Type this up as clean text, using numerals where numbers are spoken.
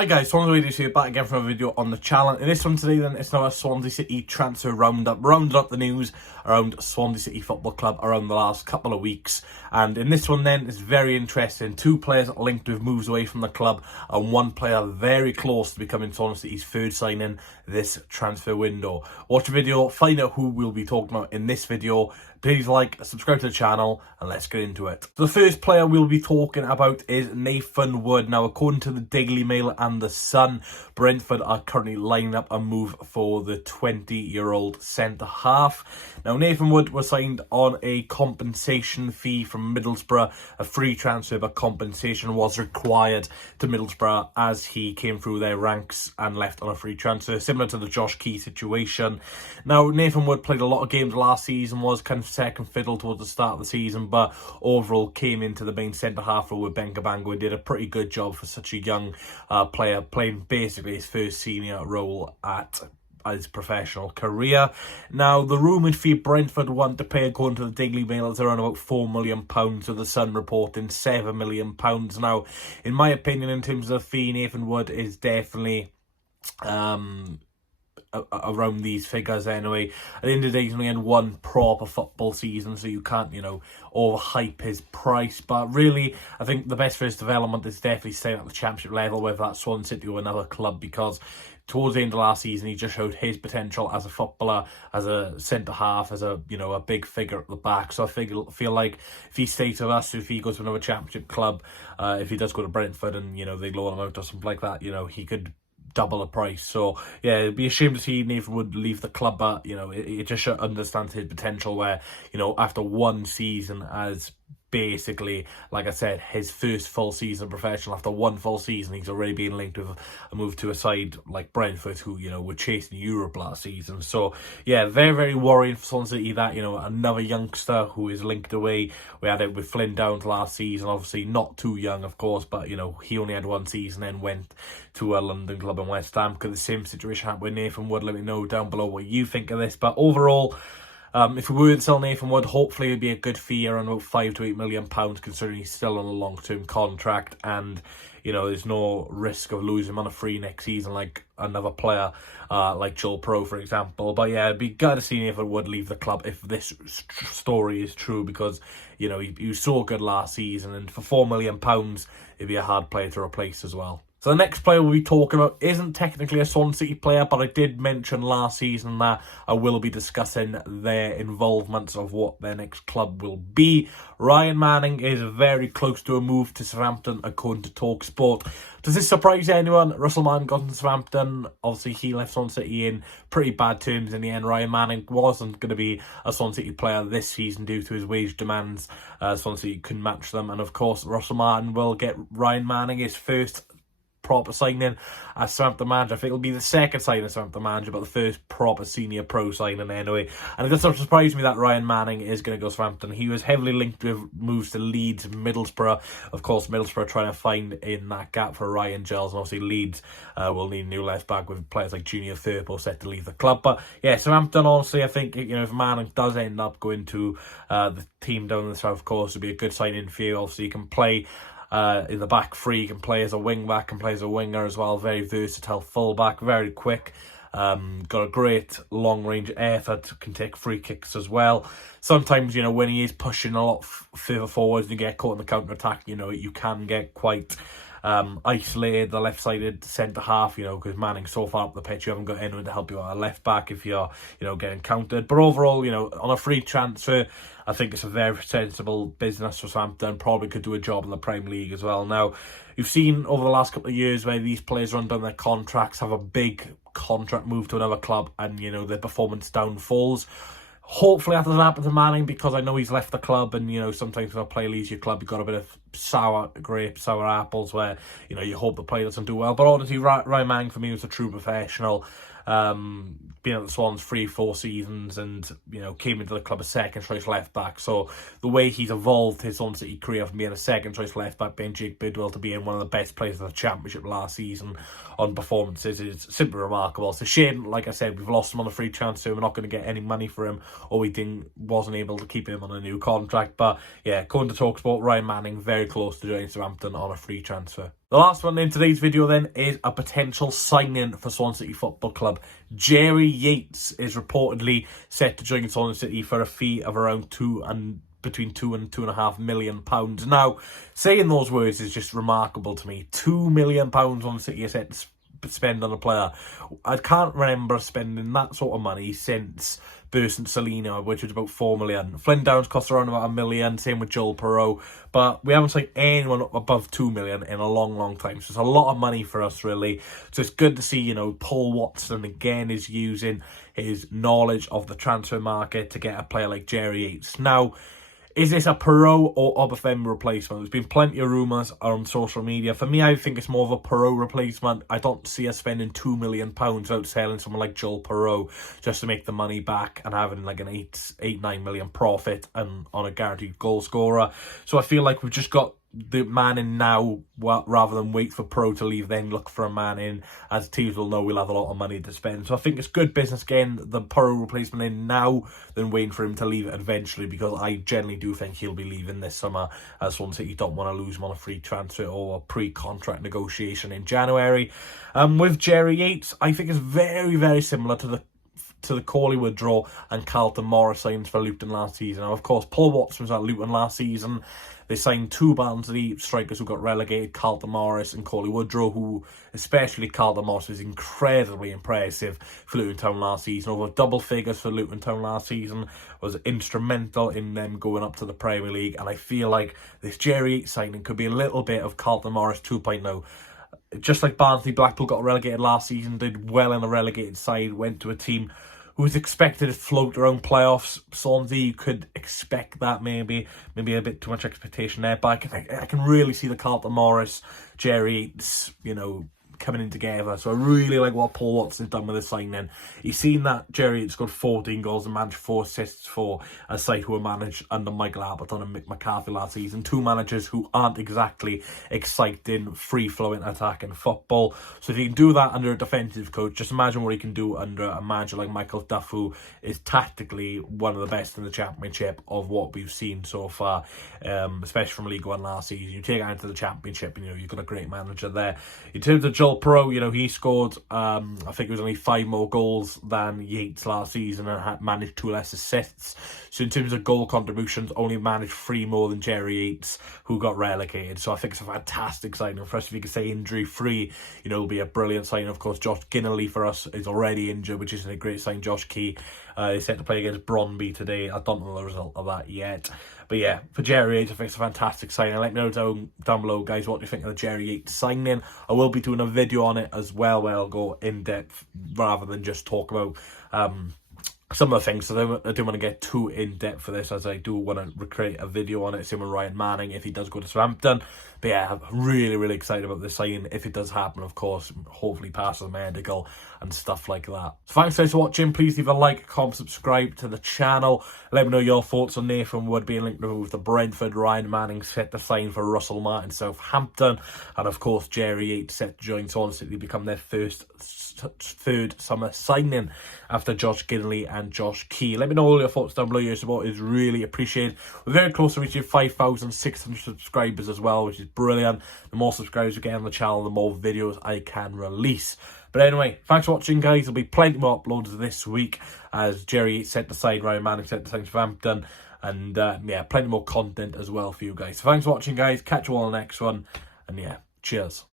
Hi guys, Swansea City here, back again for a video on the channel. In this one today then, it's now a Swansea City transfer roundup. Rounded up the news around Swansea City Football Club around the last couple of weeks. And in this one then, it's very interesting. Two players linked with moves away from the club and one player very close to becoming Swansea City's third signing this transfer window. Watch the video, find out who we'll be talking about in this video. Please like, subscribe to the channel, and let's get into it. The first player we'll be talking about is Nathan Wood. Now, according to the Daily Mail and the Sun, Brentford are currently lining up a move for the 20-year-old centre-half. Now, Nathan Wood was signed on a compensation fee from Middlesbrough, a free transfer, but compensation was required to Middlesbrough as he came through their ranks and left on a free transfer, similar to the Josh Key situation. Now, Nathan Wood played a lot of games last season, was kind of second fiddle towards the start of the season, but overall came into the main centre-half role with Bengabango and did a pretty good job for such a young player, playing basically his first senior role at his professional career. Now, the rumoured fee Brentford want to pay, according to the Daily Mail, is around about £4 million, with the Sun reporting £7 million. Now, in my opinion, in terms of the fee, Nathan Wood is definitely around these figures anyway. At the end of the day, he's only had one proper football season, so you can't, overhype his price. But really, I think the best for his development is definitely staying at the Championship level, whether that's Swansea City or another club, because towards the end of last season, he just showed his potential as a footballer, as a centre-half, as a big figure at the back. So I feel like if he stays with us, if he goes to another Championship club, if he does go to Brentford and, they loan him out or something like that, he could double the price. So yeah, it'd be a shame to see Nathan Wood leave the club, but it just understands his potential where, after one season as basically, like I said, his first full season professional, after one full season, he's already been linked with a move to a side like Brentford, who, were chasing Europe last season. So yeah, very, very worrying for Swansea City that, another youngster who is linked away. We had it with Flynn Downs last season, obviously not too young, of course, but, he only had one season and went to a London club in West Ham. Could the same situation happen with Nathan Wood? Let me know down below what you think of this. But overall, if we were to sell Nathan Wood, hopefully it would be a good fee, around about £5 to £8 million, considering he's still on a long-term contract, and there's no risk of losing him on a free next season like another player like Joel Pro, for example. But yeah, it'd be good to see Nathan Wood leave the club if this story is true, because he was so good last season, and for £4 million, it'd be a hard player to replace as well. So the next player we'll be talking about isn't technically a Swansea City player, but I did mention last season that I will be discussing their involvements of what their next club will be. Ryan Manning is very close to a move to Southampton, according to TalkSport. Does this surprise anyone? Russell Manning got into Southampton. Obviously, he left Swansea City in pretty bad terms in the end. Ryan Manning wasn't going to be a Swansea City player this season due to his wage demands. Swansea City couldn't match them. And of course, Russell Manning will get Ryan Manning his first proper signing as Southampton manager. I think it'll be the second signing as Southampton manager, but the first proper senior pro signing anyway. And it doesn't surprise me that Ryan Manning is going to go to Southampton. He was heavily linked with moves to Leeds, Middlesbrough. Of course, Middlesbrough trying to find in that gap for Ryan Giles, and obviously Leeds will need a new left back with players like Junior Firpo set to leave the club. But yeah, Southampton, honestly, I think if Manning does end up going to the team down in the south coast, it'll be a good signing for you. Obviously, you can play in the back three, can play as a wing back, can play as a winger as well. Very versatile fullback, very quick. Got a great long range effort, can take free kicks as well. Sometimes, when he is pushing a lot further forwards and you get caught in the counter attack, you can get quite isolated, the left-sided centre-half, because Manning's so far up the pitch, you haven't got anyone to help you out a left-back if you're, getting countered. But overall, on a free transfer, I think it's a very sensible business for Southampton. Probably could do a job in the Premier League as well. Now, you've seen over the last couple of years where these players run down their contracts, have a big contract move to another club, and, their performance downfalls. Hopefully that doesn't happen to Manning, because I know he's left the club, and sometimes when a player leaves your club, you've got a bit of sour grapes, sour apples, where you hope the player doesn't do well. But honestly, Ryan Manning for me was a true professional. Been at the Swans 3-4 seasons, and came into the club a second choice left back. So the way he's evolved his Swansea City career from being a second choice left back being Jake Bidwell to being one of the best players of the Championship last season on performances is simply remarkable. It's a shame, like I said, we've lost him on a free transfer. We're not going to get any money for him, or we wasn't able to keep him on a new contract. But yeah, according to TalkSport, Ryan Manning very close to joining Southampton on a free transfer. The last one in today's video then is a potential signing for Swansea City Football Club. Jerry Yates is reportedly set to join Swansea City for a fee of around between £2 and £2.5 million. Now, saying those words is just remarkable to me. £2 million on City is set to spend on a player. I can't remember spending that sort of money since Burst and Selena, which was about 4 million. Flynn Downs cost around about 1 million, same with Joel Perreault, but we haven't signed anyone above 2 million in a long time. So it's a lot of money for us, really. So it's good to see, you know, Paul Watson again is using his knowledge of the transfer market to get a player like Jerry Yates. Now, is this a Perreault or Obafemi replacement? There's been plenty of rumours on social media. For me, I think it's more of a Perreault replacement. I don't see us spending £2 million out selling someone like Joel Perreault just to make the money back and having like an 9 million profit and on a guaranteed goal scorer. So I feel like we've just got the man in now rather than wait for Perreault to leave, then look for a man in, as teams will know we'll have a lot of money to spend. So I think it's good business getting the Perreault replacement in now than waiting for him to leave eventually, because I generally do think he'll be leaving this summer, as Swansea City don't want to lose him on a free transfer or a pre-contract negotiation in January. With Jerry Yates, I think it's very similar to the Collingwood draw and Carlton Morris signings for Luton last season. Now, of course, Paul Watson was at Luton last season. They signed two Barnsley strikers who got relegated, Carlton Morris and Coley Woodrow, who, especially Carlton Morris, was incredibly impressive for Luton Town last season. Over double figures for Luton Town last season, was instrumental in them going up to the Premier League. And I feel like this Jerry Yates signing could be a little bit of Carlton Morris 2.0. Just like Barnsley, Blackpool got relegated last season, did well in the relegated side, went to a team who was expected to float around playoffs. Swansea, you could expect that maybe a bit too much expectation there, but I can really see the Carlton Morris, Jerry Yates, you know, coming in together. So I really like what Paul Watson's done with his signing. He's seen that Jerry Yates scored 14 goals and managed 4 assists for a side who were managed under Michael Appleton and Mick McCarthy last season. Two managers who aren't exactly exciting, free-flowing attacking football. So if he can do that under a defensive coach, just imagine what he can do under a manager like Michael Duff, who is tactically one of the best in the Championship of what we've seen so far, especially from League One last season. You take it into the Championship and, you know, you've got a great manager there. In terms of Joel Perreault, you know, he scored, I think it was only 5 more goals than Yates last season and had managed 2 less assists. So in terms of goal contributions, only managed 3 more than Jerry Yates, who got relegated. So I think it's a fantastic signing for us. If you could say injury-free, you know, it'll be a brilliant signing. Of course, Josh Ginnelly for us is already injured, which isn't a great sign. Josh Key is set to play against Brøndby today. I don't know the result of that yet. But yeah, for Jerry Yates, I think it's a fantastic signing. Let me know down below, guys, what do you think of the Jerry Yates signing. I will be doing a video on it as well, where I'll go in depth rather than just talk about some of the things. So I don't want to get too in depth for this, as I do want to recreate a video on it, same with Ryan Manning if he does go to Southampton. But yeah, I'm really excited about this signing. If it does happen, of course, hopefully passes medical and stuff like that. So thanks guys for watching. Please leave a like, comment, subscribe to the channel. Let me know your thoughts on Nathan Wood being linked with the Brentford, Ryan Manning set to sign for Russell Martin, Southampton, and of course Jerry Yates set to join Swansea City to become their third summer signing after Josh Ginnelly and Josh Key. Let me know all your thoughts down below. Your support is really appreciated. We're very close to reaching 5,600 subscribers as well, which is brilliant. The more subscribers we get on the channel, the more videos I can release. But anyway, thanks for watching, guys. There'll be plenty more uploads this week as Jerry set to sign, Ryan Manning set to sign Southampton, and yeah, plenty more content as well for you guys. So thanks for watching, guys. Catch you all on the next one, and yeah, cheers.